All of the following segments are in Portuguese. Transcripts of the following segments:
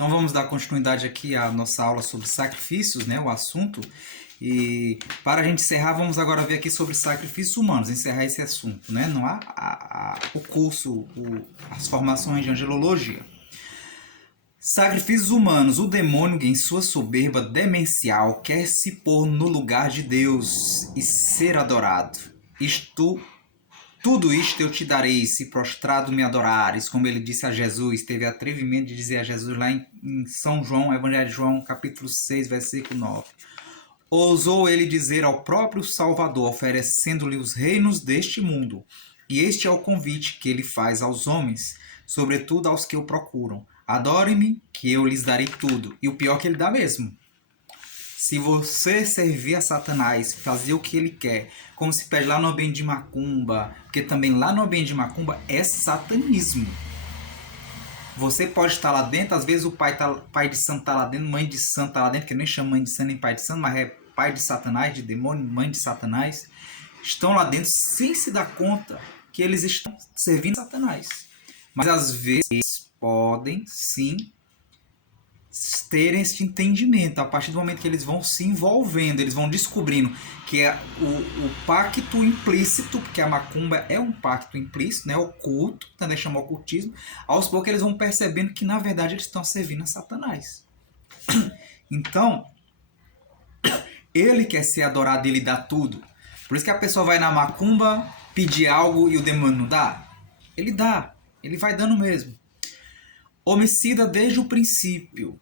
Então vamos dar continuidade aqui à nossa aula sobre sacrifícios, né, o assunto. E para a gente encerrar, vamos agora ver aqui sobre sacrifícios humanos, encerrar esse assunto, né? Não há o curso, as formações de angelologia. Sacrifícios humanos. O demônio, em sua soberba demencial, quer se pôr no lugar de Deus e ser adorado. Tudo isto eu te darei, se prostrado me adorares, como ele disse a Jesus, teve atrevimento de dizer a Jesus lá em São João, Evangelho de João, capítulo 6, versículo 9. Ousou ele dizer ao próprio Salvador, oferecendo-lhe os reinos deste mundo. E este é o convite que ele faz aos homens, sobretudo aos que o procuram. Adore-me, que eu lhes darei tudo. E o pior que ele dá mesmo. Se você servir a Satanás, fazer o que ele quer, como se pede lá no ambiente de macumba, porque também lá no ambiente de macumba é satanismo. Você pode estar lá dentro, às vezes o pai de santo está lá dentro, mãe de santo está lá dentro, que nem chama mãe de santo nem pai de santo, mas é pai de Satanás, de demônio, mãe de Satanás, estão lá dentro sem se dar conta que eles estão servindo a Satanás. Mas às vezes podem sim terem esse entendimento a partir do momento que eles vão se envolvendo, eles vão descobrindo que é o pacto implícito, porque a macumba é um pacto implícito, né, oculto, também chama ocultismo. Aos poucos eles vão percebendo que na verdade eles estão servindo a Satanás. Então, ele quer ser adorado e ele dá tudo. Por isso que a pessoa vai na macumba pedir algo e o demônio não dá. Ele dá, ele vai dando mesmo. Homicida desde o princípio,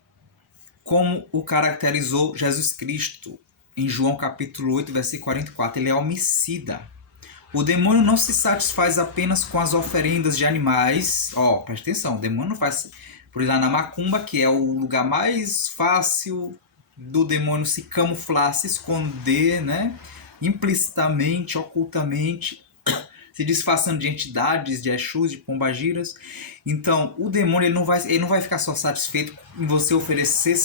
como o caracterizou Jesus Cristo em João capítulo 8, versículo 44. Ele é homicida. O demônio não se satisfaz apenas com as oferendas de animais. Presta atenção, o demônio não faz... Por exemplo, na macumba, que é o lugar mais fácil do demônio se camuflar, se esconder, né? Implicitamente, ocultamente, se disfarçando de entidades, de Exus, de pombagiras. Então, o demônio ele não vai ficar só satisfeito em você oferecer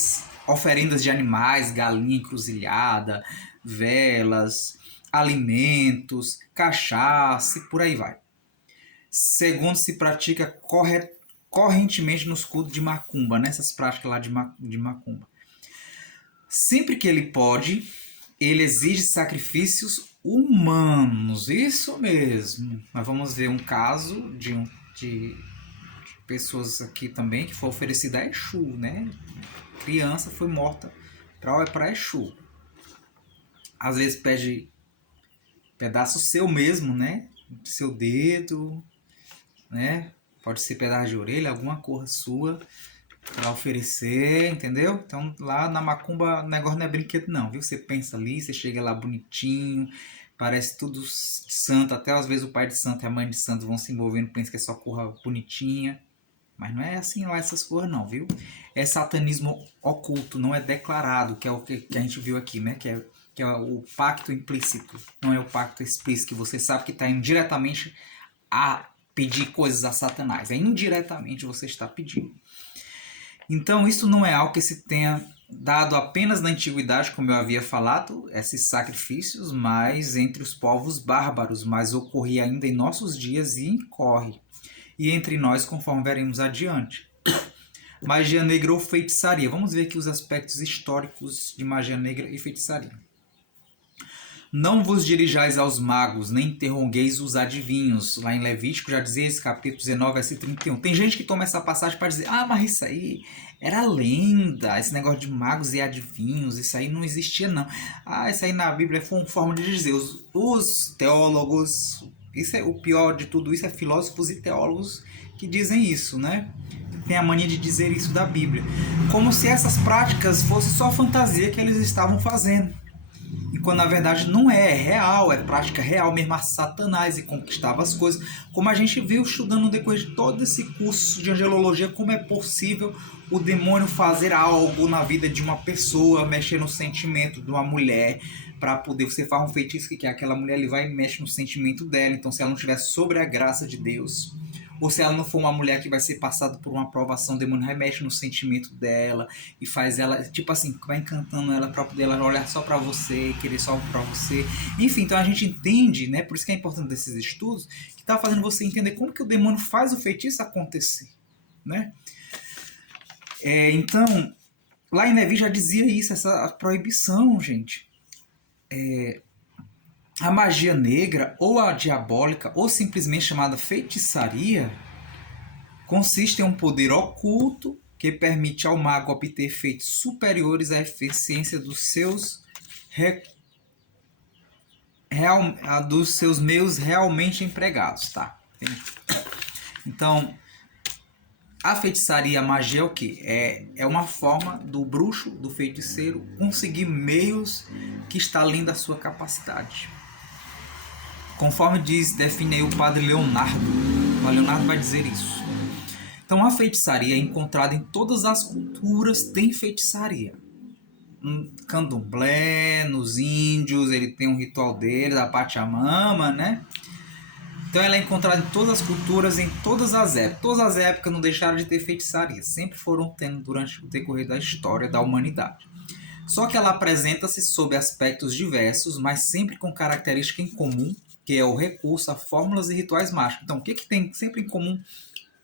oferendas de animais, galinha encruzilhada, velas, alimentos, cachaça e por aí vai. Segundo se pratica correntemente nos cultos de macumba, nessas práticas lá de macumba. Sempre que ele pode, ele exige sacrifícios humanos, isso mesmo. Nós vamos ver um caso de pessoas aqui também que foi oferecida a Exu, né? Criança foi morta para Exu. Às vezes pede pedaço seu mesmo, né? Seu dedo, né? Pode ser pedaço de orelha, alguma cor sua para oferecer, entendeu? Então lá na macumba o negócio não é brinquedo não, viu? Você pensa ali, você chega lá bonitinho, parece tudo santo, até às vezes o pai de santo e a mãe de santo vão se envolvendo, pensa que é só cor bonitinha, mas não é assim lá essas cores não, viu? É satanismo oculto, não é declarado, que é o que a gente viu aqui, né? Que é o pacto implícito, não é o pacto explícito, que você sabe que está indo diretamente a pedir coisas a Satanás, é indiretamente você está pedindo. Então isso não é algo que se tenha dado apenas na antiguidade, como eu havia falado, esses sacrifícios, mas entre os povos bárbaros, mas ocorria ainda em nossos dias e incorre. E entre nós, conforme veremos adiante. Magia negra ou feitiçaria. Vamos ver aqui os aspectos históricos de magia negra e feitiçaria. Não vos dirijais aos magos, nem interrogueis os adivinhos. Lá em Levítico já dizia esse capítulo 19, versículo 31. Tem gente que toma essa passagem para dizer, mas isso aí era lenda, esse negócio de magos e adivinhos, isso aí não existia não. Isso aí na Bíblia foi uma forma de dizer. Os teólogos, isso é o pior de tudo isso, é filósofos e teólogos que dizem isso, né? Tem a mania de dizer isso da Bíblia. Como se essas práticas fossem só fantasia que eles estavam fazendo. E quando na verdade não é real, é prática real mesmo, a Satanás e conquistava as coisas. Como a gente viu estudando depois de todo esse curso de angelologia, como é possível o demônio fazer algo na vida de uma pessoa, mexer no sentimento de uma mulher, para poder, você faz um feitiço que aquela mulher ele vai e mexe no sentimento dela. Então se ela não estiver sobre a graça de Deus, ou se ela não for uma mulher que vai ser passada por uma provação, o demônio remexe no sentimento dela e faz ela, tipo assim, vai encantando ela para poder ela olhar só para você, querer só para você. Enfim, então a gente entende, né? Por isso que é importante desses estudos, que está fazendo você entender como que o demônio faz o feitiço acontecer, né? Então, lá em Nevi já dizia isso, essa proibição, gente. A magia negra, ou a diabólica, ou simplesmente chamada feitiçaria, consiste em um poder oculto que permite ao mago obter efeitos superiores à eficiência dos seus meios realmente empregados, tá? Então, a feitiçaria, a magia é o quê? É uma forma do bruxo, do feiticeiro, conseguir meios que está além da sua capacidade. Conforme define aí o padre Leonardo. O Leonardo vai dizer isso. Então, a feitiçaria é encontrada em todas as culturas, tem feitiçaria. No candomblé, nos índios, ele tem um ritual dele, da Pachamama, né? Então ela é encontrada em todas as culturas, em todas as épocas. Todas as épocas não deixaram de ter feitiçaria. Sempre foram tendo durante o decorrer da história da humanidade. Só que ela apresenta-se sob aspectos diversos, mas sempre com característica em comum, que é o recurso a fórmulas e rituais mágicos. Então, o que tem sempre em comum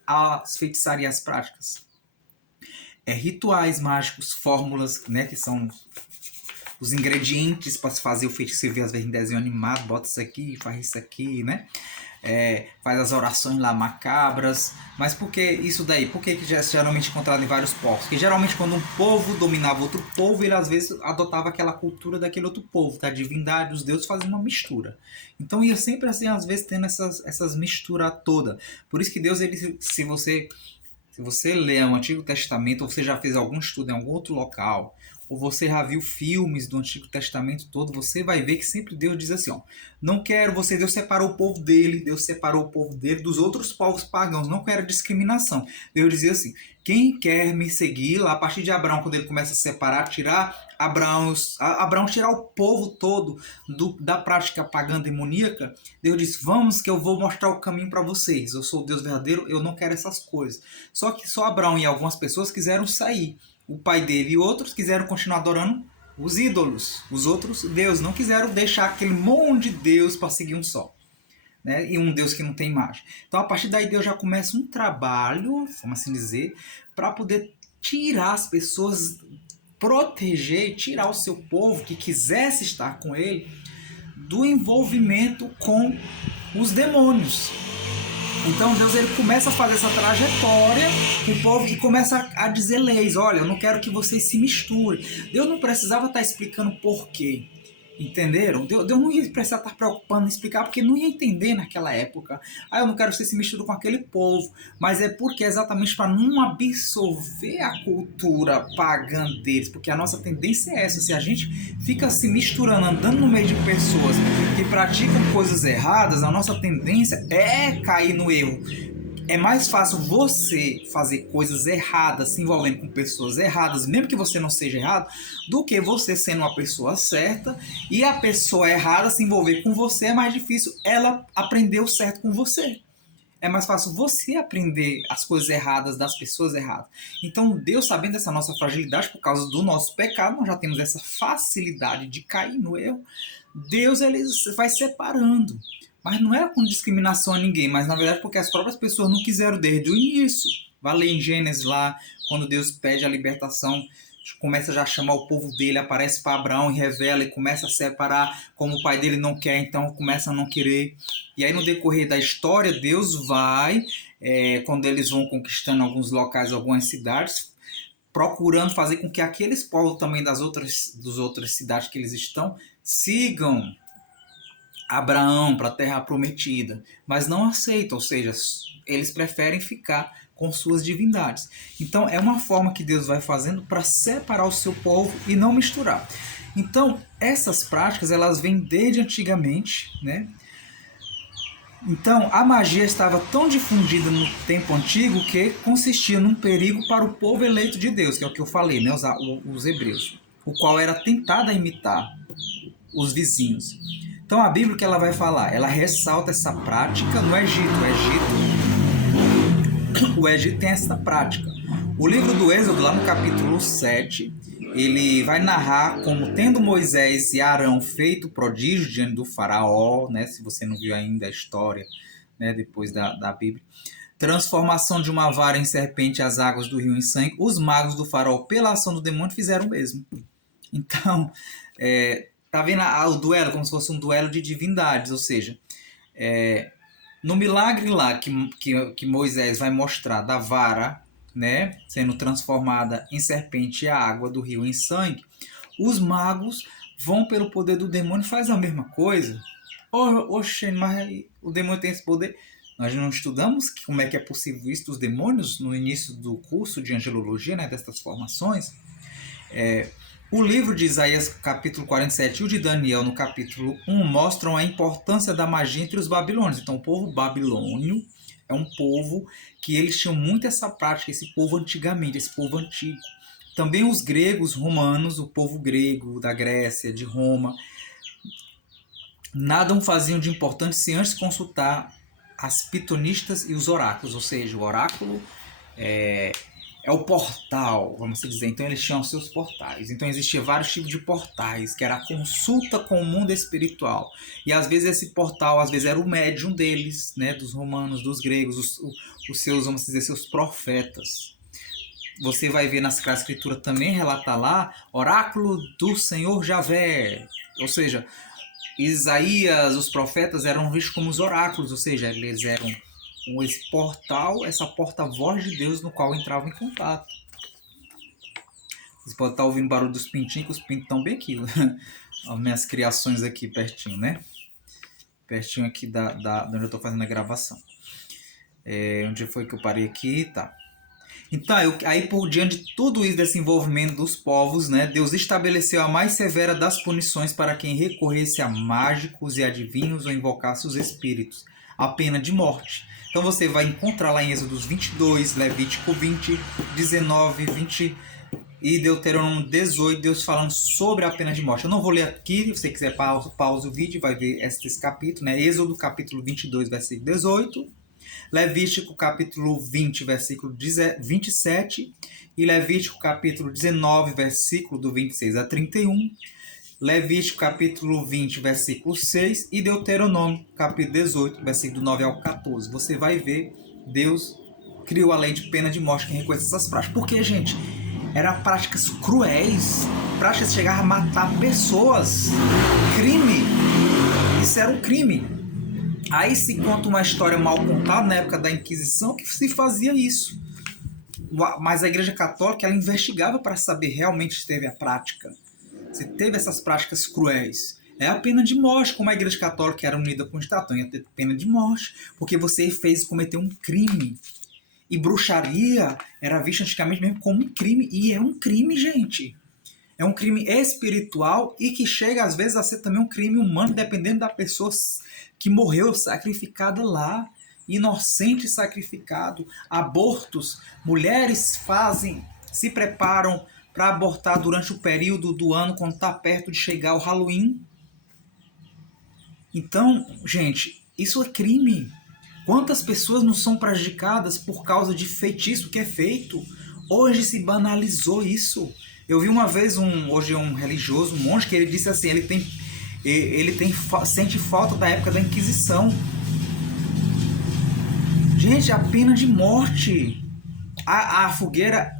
as feitiçarias práticas? Rituais mágicos, fórmulas, né, que são os ingredientes para se fazer o feitiço. Você vê às vezes em desenho animado, bota isso aqui, faz isso aqui, né? Faz as orações lá macabras. Mas por que isso daí? Por que é geralmente encontrado em vários povos? Porque geralmente quando um povo dominava outro povo, ele às vezes adotava aquela cultura daquele outro povo, da divindade, os deuses faziam uma mistura. Então ia sempre assim, às vezes tendo essas misturas toda. Por isso que Deus, ele, se você lê o Antigo Testamento, ou você já fez algum estudo em algum outro local, ou você já viu filmes do Antigo Testamento todo, você vai ver que sempre Deus diz assim, ó, não quero você, Deus separou o povo dele dos outros povos pagãos, não quero discriminação. Deus dizia assim, quem quer me seguir, lá a partir de Abraão, quando ele começa a separar, tirar Abraão tirar o povo todo da prática pagã demoníaca, Deus diz, vamos que eu vou mostrar o caminho para vocês, eu sou o Deus verdadeiro, eu não quero essas coisas. Só que só Abraão e algumas pessoas quiseram sair. O pai dele e outros quiseram continuar adorando os ídolos, os outros deuses. Não quiseram deixar aquele monte de Deus para seguir um só. Né? E um Deus que não tem imagem. Então, a partir daí, Deus já começa um trabalho, vamos assim dizer, para poder tirar as pessoas, proteger e tirar o seu povo que quisesse estar com ele do envolvimento com os demônios. Então Deus, ele começa a fazer essa trajetória com o povo e começa a dizer leis. Olha, eu não quero que vocês se misturem. Deus não precisava estar explicando por quê. Entenderam? Deus não ia precisar estar preocupando em explicar, porque não ia entender naquela época. Eu não quero que você se misture com aquele povo. Mas é porque exatamente para não absorver a cultura pagã deles. Porque a nossa tendência é essa. Se a gente fica se misturando, andando no meio de pessoas que praticam coisas erradas, a nossa tendência é cair no erro. É mais fácil você fazer coisas erradas, se envolvendo com pessoas erradas, mesmo que você não seja errado, do que você sendo uma pessoa certa e a pessoa errada se envolver com você. É mais difícil ela aprender o certo com você. É mais fácil você aprender as coisas erradas das pessoas erradas. Então, Deus, sabendo dessa nossa fragilidade, por causa do nosso pecado, nós já temos essa facilidade de cair no erro. Deus, ele vai separando. Mas não era com discriminação a ninguém, mas na verdade porque as próprias pessoas não quiseram desde o início. Vai ler em Gênesis lá, quando Deus pede a libertação, começa já a chamar o povo dele, aparece para Abraão e revela e começa a separar, como o pai dele não quer, então começa a não querer. E aí no decorrer da história, Deus vai, quando eles vão conquistando alguns locais, algumas cidades, procurando fazer com que aqueles povos também das outras cidades que eles estão, sigam Abraão para a terra prometida, mas não aceitam, ou seja, eles preferem ficar com suas divindades. Então é uma forma que Deus vai fazendo para separar o seu povo e não misturar. Então essas práticas, elas vêm desde antigamente, né? Então a magia estava tão difundida no tempo antigo que consistia num perigo para o povo eleito de Deus, que é o que eu falei, né? Os hebreus, o qual era tentado a imitar os vizinhos. Então a Bíblia, que ela vai falar, ela ressalta essa prática no Egito. O Egito tem essa prática. O livro do Êxodo, lá no capítulo 7, ele vai narrar como tendo Moisés e Arão feito prodígio diante do faraó, né? Se você não viu ainda a história, né, depois da Bíblia, Transformação de uma vara em serpente, as águas do rio em sangue. Os magos do farol, pela ação do demônio, fizeram o mesmo. Então, tá vendo o duelo como se fosse um duelo de divindades, ou seja, no milagre lá que Moisés vai mostrar da vara, né, sendo transformada em serpente e a água do rio em sangue, os magos vão pelo poder do demônio e faz a mesma coisa. Oxe, mas o demônio tem esse poder? Nós não estudamos como é que é possível isso dos demônios no início do curso de angelologia, né, dessas formações. O livro de Isaías, capítulo 47, e o de Daniel, no capítulo 1, mostram a importância da magia entre os babilônios. Então, o povo babilônio é um povo que eles tinham muito essa prática, esse povo antigamente, esse povo antigo. Também os gregos, romanos, o povo grego da Grécia, de Roma, nada faziam de importante se antes consultar as pitonistas e os oráculos, ou seja, o oráculo é o portal, vamos dizer. Então eles tinham seus portais. Então existia vários tipos de portais, que era a consulta com o mundo espiritual. E às vezes esse portal, às vezes era o médium deles, né, dos romanos, dos gregos, os seus, vamos dizer, seus profetas. Você vai ver na Sagrada Escritura também relatar lá, oráculo do Senhor Javé. Ou seja, Isaías, os profetas eram vistos como os oráculos, ou seja, eles eram esse portal, essa porta-voz de Deus no qual entravam em contato. Você pode estar ouvindo o barulho dos pintinhos, que os pintos estão bem aqui. As minhas criações aqui pertinho, né? Pertinho aqui de onde eu estou fazendo a gravação. Onde foi que eu parei aqui? Tá. Então, aí por diante de tudo isso, desse envolvimento dos povos, né, Deus estabeleceu a mais severa das punições para quem recorresse a mágicos e adivinhos ou invocasse os espíritos, a pena de morte. Então você vai encontrar lá em Êxodo 22, Levítico 20, 19, 20 e Deuteronômio 18, Deus falando sobre a pena de morte. Eu não vou ler aqui, se você quiser pausa o vídeo, vai ver esse capítulo, né? Êxodo capítulo 22, versículo 18, Levítico capítulo 20, versículo 27, e Levítico capítulo 19, versículo do 26 a 31, Levítico capítulo 20, versículo 6 e Deuteronômio capítulo 18, versículo do 9 ao 14. Você vai ver, Deus criou a lei de pena de morte quem reconhece essas práticas. Porque, gente, eram práticas cruéis, práticas que chegavam a matar pessoas, crime, isso era um crime. Aí se conta uma história mal contada na época da Inquisição que se fazia isso. Mas a Igreja Católica, ela investigava para saber realmente se teve a prática. Se teve essas práticas cruéis. É a pena de morte, como a Igreja Católica era unida com o Estado, ia ter pena de morte, porque você cometeu um crime. E bruxaria era vista antigamente mesmo como um crime, e é um crime, gente. É um crime espiritual e que chega às vezes a ser também um crime humano, dependendo da pessoa que morreu sacrificada lá, inocente sacrificado. Abortos, mulheres se preparam para abortar durante o período do ano quando está perto de chegar o Halloween. Então, gente, isso é crime. Quantas pessoas não são prejudicadas por causa de feitiço que é feito? Hoje se banalizou isso. Eu vi uma vez hoje um religioso, um monge, que ele disse assim, sente falta da época da Inquisição. Gente, a pena de morte. A fogueira,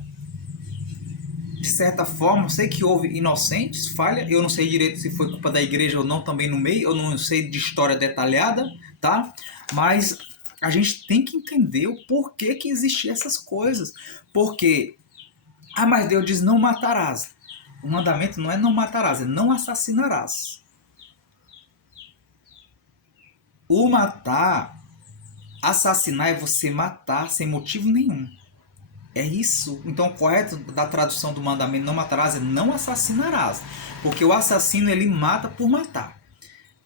de certa forma, eu sei que houve inocentes, falha, eu não sei direito se foi culpa da igreja ou não também no meio, eu não sei de história detalhada, tá? Mas a gente tem que entender o porquê que existiam essas coisas. Porque, mas Deus diz não matarás. O mandamento não é não matarás, é não assassinarás. O assassinar é você matar sem motivo nenhum. É isso. Então o correto da tradução do mandamento não matarás é não assassinarás. Porque o assassino ele mata por matar.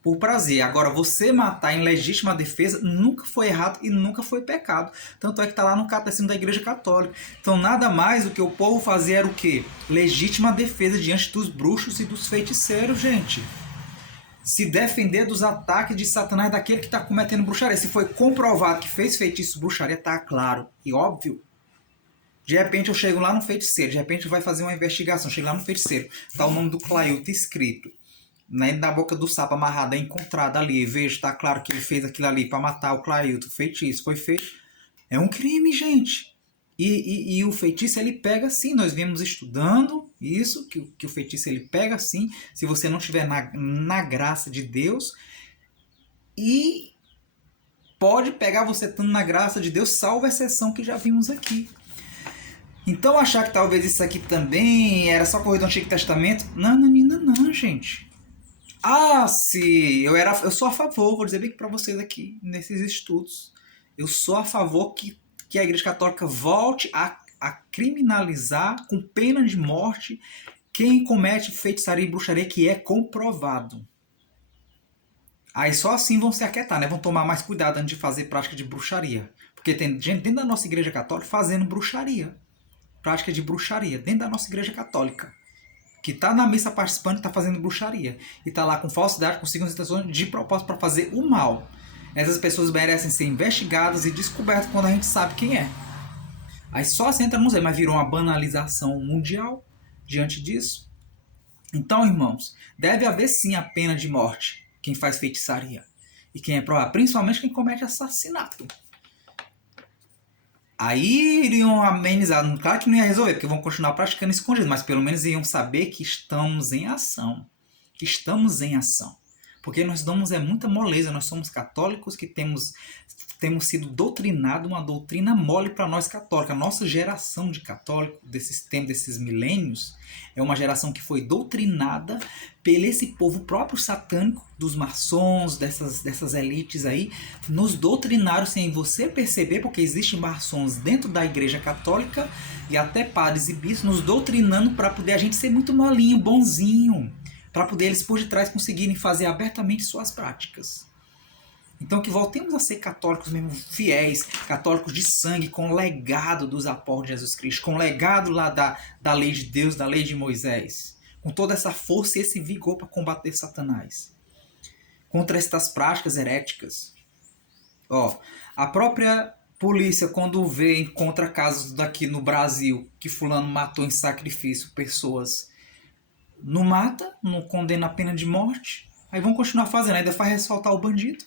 Por prazer. Agora, você matar em legítima defesa nunca foi errado e nunca foi pecado. Tanto é que está lá no Catecismo da Igreja Católica. Então, nada mais do que o povo fazia era o quê? Legítima defesa diante dos bruxos e dos feiticeiros, gente. Se defender dos ataques de Satanás, daquele que está cometendo bruxaria. Se foi comprovado que fez feitiço, bruxaria, está claro e óbvio. De repente eu chego lá no feiticeiro, de repente vai fazer uma investigação, chego lá no feiticeiro, está o nome do Clailton escrito. Na boca do sapo amarrado, é encontrado ali, vejo, está claro que ele fez aquilo ali para matar o Clailton, feitiço, foi feito. É um crime, gente. E o feitiço, ele pega sim. Nós vimos estudando isso, que o feitiço, ele pega sim. Se você não estiver na graça de Deus. E pode pegar você estando na graça de Deus, salvo a exceção que já vimos aqui. Então achar que talvez isso aqui também era só corrido do Antigo Testamento, não, gente. Se eu sou a favor, vou dizer bem para vocês aqui nesses estudos, eu sou a favor que a Igreja Católica volte a criminalizar com pena de morte quem comete feitiçaria e bruxaria que é comprovado. Aí só assim vão se aquietar, né? Vão tomar mais cuidado antes de fazer prática de bruxaria. Porque tem gente dentro da nossa Igreja Católica fazendo bruxaria. Prática de bruxaria dentro da nossa Igreja Católica. Que está na missa participando e está fazendo bruxaria. E está lá com falsidade, com segundas intenções de propósito para fazer o mal. Essas pessoas merecem ser investigadas e descobertas quando a gente sabe quem é. Aí só assim entra no museu, mas virou uma banalização mundial diante disso. Então, irmãos, deve haver sim a pena de morte quem faz feitiçaria. E quem é provado, principalmente quem comete assassinato. Aí iriam amenizar. Claro que não ia resolver, porque vão continuar praticando escondido, mas pelo menos iam saber que estamos em ação. Que estamos em ação. Porque nós damos muita moleza, nós somos católicos que temos sido doutrinados, uma doutrina mole para nós católicos. A nossa geração de católicos, desses tempos, desses milênios, é uma geração que foi doutrinada pelo esse povo próprio satânico, dos maçons, dessas elites aí, nos doutrinaram sem você perceber, porque existem maçons dentro da Igreja Católica e até padres e bispos nos doutrinando para poder a gente ser muito molinho, bonzinho, para poder eles por detrás conseguirem fazer abertamente suas práticas. Então que voltemos a ser católicos mesmo, fiéis, católicos de sangue, com o legado dos apóstolos de Jesus Cristo, com o legado lá da lei de Deus, da lei de Moisés, com toda essa força e esse vigor para combater Satanás, contra estas práticas heréticas. A própria polícia, quando encontra casos daqui no Brasil, que fulano matou em sacrifício pessoas, não mata, não condena a pena de morte, aí vão continuar fazendo, ainda faz ressaltar o bandido.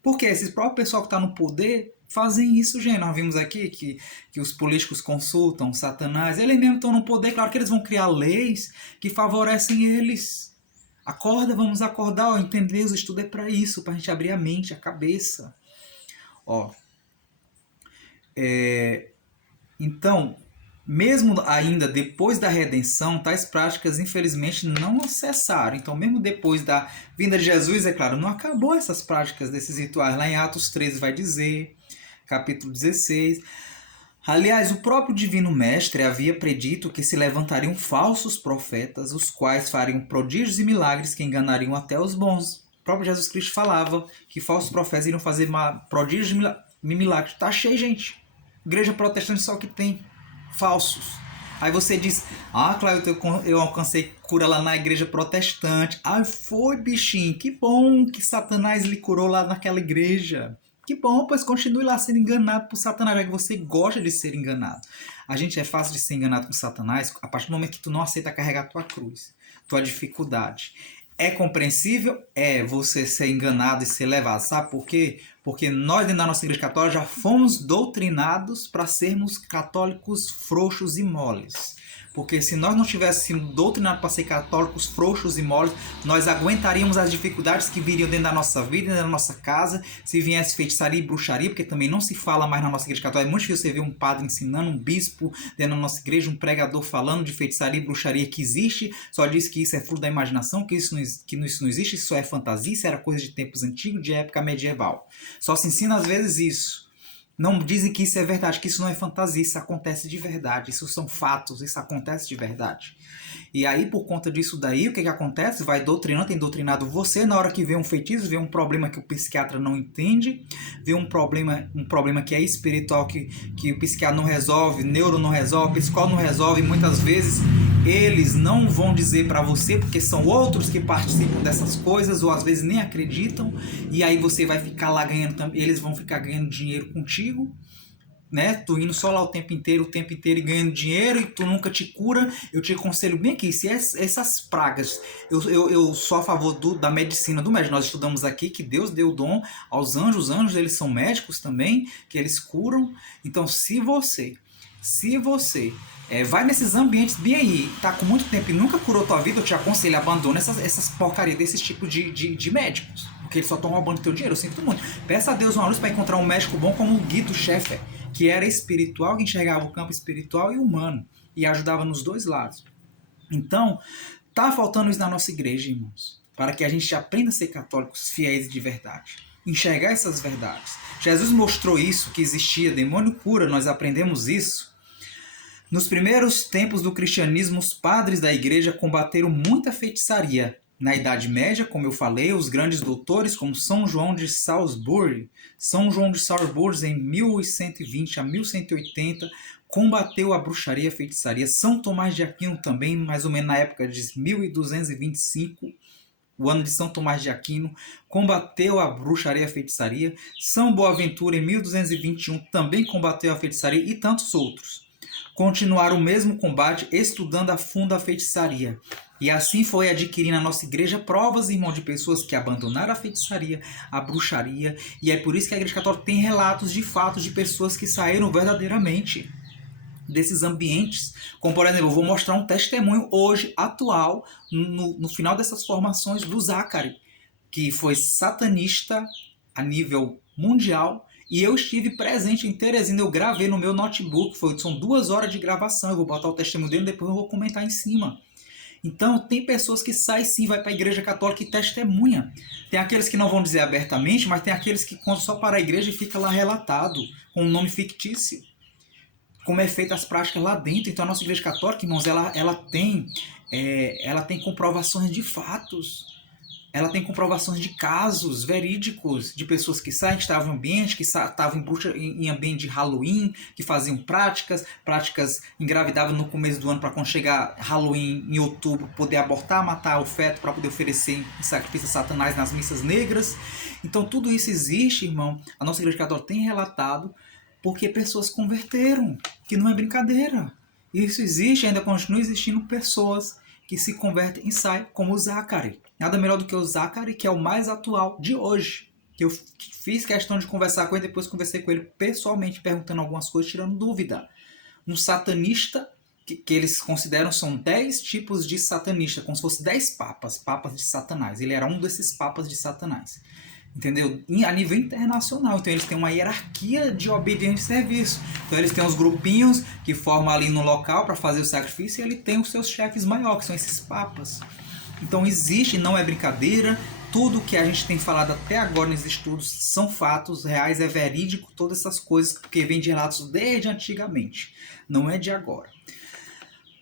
Porque esse próprio pessoal que está no poder fazem isso, gente. Nós vimos aqui que os políticos consultam Satanás. Eles mesmos estão no poder. Claro que eles vão criar leis que favorecem eles. Acorda, vamos acordar. Entender, o estudo é para isso. Para a gente abrir a mente, a cabeça. Então, mesmo ainda depois da redenção, tais práticas infelizmente não cessaram. Então, mesmo depois da vinda de Jesus, é claro, não acabou essas práticas desses rituais. Lá em Atos 13 vai dizer, capítulo 16. Aliás, o próprio Divino Mestre havia predito que se levantariam falsos profetas, os quais fariam prodígios e milagres que enganariam até os bons. O próprio Jesus Cristo falava que falsos profetas iriam fazer prodígios e milagres. Tá cheio, gente. Igreja protestante só que tem falsos. Aí você diz, Cláudio, eu alcancei cura lá na igreja protestante. Foi, bichinho, que bom que Satanás lhe curou lá naquela igreja. Que bom, pois continue lá sendo enganado por Satanás, já que você gosta de ser enganado. A gente é fácil de ser enganado por Satanás a partir do momento que tu não aceita carregar tua cruz, tua dificuldade. É compreensível? É você ser enganado e ser levado. Sabe por quê? Porque nós, dentro da nossa igreja católica, já fomos doutrinados para sermos católicos frouxos e moles. Porque se nós não tivéssemos doutrinado para ser católicos frouxos e moles, nós aguentaríamos as dificuldades que viriam dentro da nossa vida, dentro da nossa casa, se viesse feitiçaria e bruxaria, porque também não se fala mais na nossa igreja católica. É muito difícil você ver um padre ensinando, um bispo dentro da nossa igreja, um pregador falando de feitiçaria e bruxaria que existe, só diz que isso é fruto da imaginação, que isso não existe, isso é fantasia, isso era coisa de tempos antigos, de época medieval. Só se ensina às vezes isso. Não dizem que isso é verdade, que isso não é fantasia, isso acontece de verdade, isso são fatos, isso acontece de verdade. E aí, por conta disso daí, o que acontece? Vai doutrinando, tem doutrinado você, na hora que vê um feitiço, vê um problema que o psiquiatra não entende, vê um problema que é espiritual, que o psiquiatra não resolve, neuro não resolve, psicólogo não resolve, muitas vezes eles não vão dizer para você, porque são outros que participam dessas coisas, ou às vezes nem acreditam, e aí você vai ficar lá ganhando, eles vão ficar ganhando dinheiro contigo, né? Tu indo só lá o tempo inteiro e ganhando dinheiro e tu nunca te cura, eu te aconselho bem aqui, se essas pragas, eu sou a favor da medicina do médico, nós estudamos aqui que Deus deu o dom aos anjos, os anjos eles são médicos também, que eles curam, então se você vai nesses ambientes bem aí, tá com muito tempo e nunca curou tua vida, eu te aconselho, abandona essas porcarias desses tipos de médicos, porque eles só estão roubando teu dinheiro, eu sinto muito. Peça a Deus uma luz para encontrar um médico bom como o Guido Scheffer, que era espiritual, que enxergava o campo espiritual e humano, e ajudava nos dois lados. Então, tá faltando isso na nossa igreja, irmãos, para que a gente aprenda a ser católicos fiéis de verdade, enxergar essas verdades. Jesus mostrou isso, que existia demônio cura, nós aprendemos isso. Nos primeiros tempos do cristianismo, os padres da igreja combateram muita feitiçaria. Na Idade Média, como eu falei, os grandes doutores como São João de Salisbury, em 1120 a 1180, combateu a bruxaria e a feitiçaria. São Tomás de Aquino também, mais ou menos na época de 1225, o ano de São Tomás de Aquino, combateu a bruxaria e a feitiçaria. São Boaventura, em 1221, também combateu a feitiçaria e tantos outros. Continuaram o mesmo combate estudando a fundo a feitiçaria. E assim foi adquirindo na nossa igreja provas, irmão, de pessoas que abandonaram a feitiçaria, a bruxaria. E é por isso que a Igreja Católica tem relatos de fatos de pessoas que saíram verdadeiramente desses ambientes. Como, por exemplo, eu vou mostrar um testemunho hoje, atual, no final dessas formações do Zachary, que foi satanista a nível mundial. E eu estive presente em Teresina, eu gravei no meu notebook, são 2 horas de gravação, eu vou botar o testemunho dele, depois eu vou comentar em cima. Então, tem pessoas que saem sim, vai para a igreja católica e testemunha. Tem aqueles que não vão dizer abertamente, mas tem aqueles que contam só para a igreja e fica lá relatado, com um nome fictício. Como é feita as práticas lá dentro. Então, a nossa igreja católica, irmãos, ela tem comprovações de fatos. Ela tem comprovações de casos verídicos de pessoas que saem, que estavam em ambiente, que estavam em ambiente de Halloween, que faziam práticas engravidavam no começo do ano para quando chegar Halloween em outubro poder abortar, matar o feto para poder oferecer em sacrifício a Satanás nas missas negras. Então tudo isso existe, irmão. A nossa igreja católica tem relatado porque pessoas converteram, que não é brincadeira. Isso existe, ainda continua existindo pessoas que se convertem e saem, como o Zachary. Nada melhor do que o Zachary, que é o mais atual de hoje. Que eu fiz questão de conversar com ele, depois conversei com ele pessoalmente, perguntando algumas coisas, tirando dúvida. Um satanista, que eles consideram são 10 tipos de satanista, como se fosse 10 papas de Satanás. Ele era um desses papas de Satanás. Entendeu? A nível internacional. Então eles têm uma hierarquia de obediência e serviço. Então eles têm os grupinhos que formam ali no local para fazer o sacrifício e ele tem os seus chefes maiores, que são esses papas. Então existe, não é brincadeira. Tudo que a gente tem falado até agora nos estudos são fatos reais, é verídico, todas essas coisas, porque vem de relatos desde antigamente, não é de agora.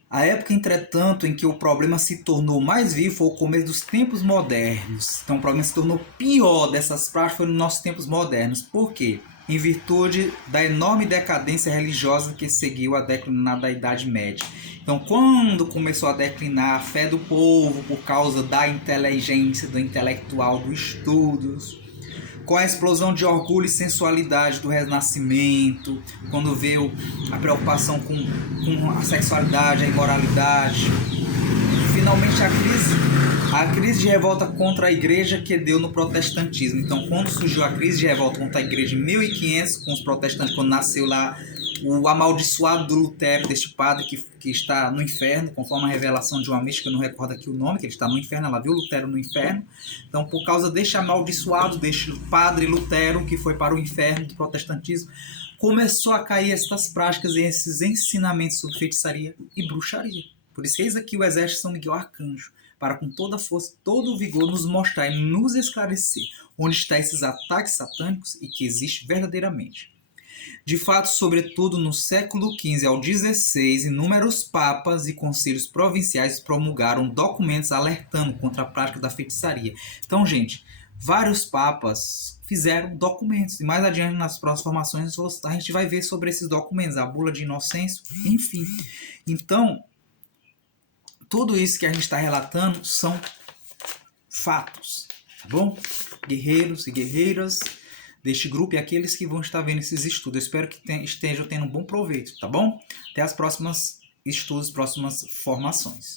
A época, entretanto, em que o problema se tornou mais vivo foi o começo dos tempos modernos. Então o problema se tornou pior dessas práticas foi nos nossos tempos modernos. Por quê? Em virtude da enorme decadência religiosa que seguiu a declinar da Idade Média. Então, quando começou a declinar a fé do povo por causa da inteligência, do intelectual, dos estudos, com a explosão de orgulho e sensualidade do Renascimento, quando veio a preocupação com a sexualidade, a imoralidade, finalmente a crise de revolta contra a igreja que deu no protestantismo. Então, quando surgiu a crise de revolta contra a igreja em 1500, com os protestantes, quando nasceu lá o amaldiçoado do Lutero, deste padre que está no inferno, conforme a revelação de uma mística, eu não recordo aqui o nome, que ele está no inferno, ela viu Lutero no inferno. Então, por causa deste amaldiçoado, deste padre Lutero, que foi para o inferno do protestantismo, começou a cair estas práticas e esses ensinamentos sobre feitiçaria e bruxaria. Por isso, eis aqui o exército de São Miguel Arcanjo, para com toda a força, todo o vigor, nos mostrar e nos esclarecer onde estão esses ataques satânicos e que existe verdadeiramente. De fato, sobretudo no século XV ao XVI, inúmeros papas e conselhos provinciais promulgaram documentos alertando contra a prática da feitiçaria. Então, gente, vários papas fizeram documentos. E mais adiante, nas próximas formações, a gente vai ver sobre esses documentos, a bula de Inocêncio, enfim. Então, tudo isso que a gente está relatando são fatos, tá bom? Guerreiros e guerreiras deste grupo e aqueles que vão estar vendo esses estudos. Eu espero que estejam tendo um bom proveito, tá bom? Até as próximas estudos, próximas formações.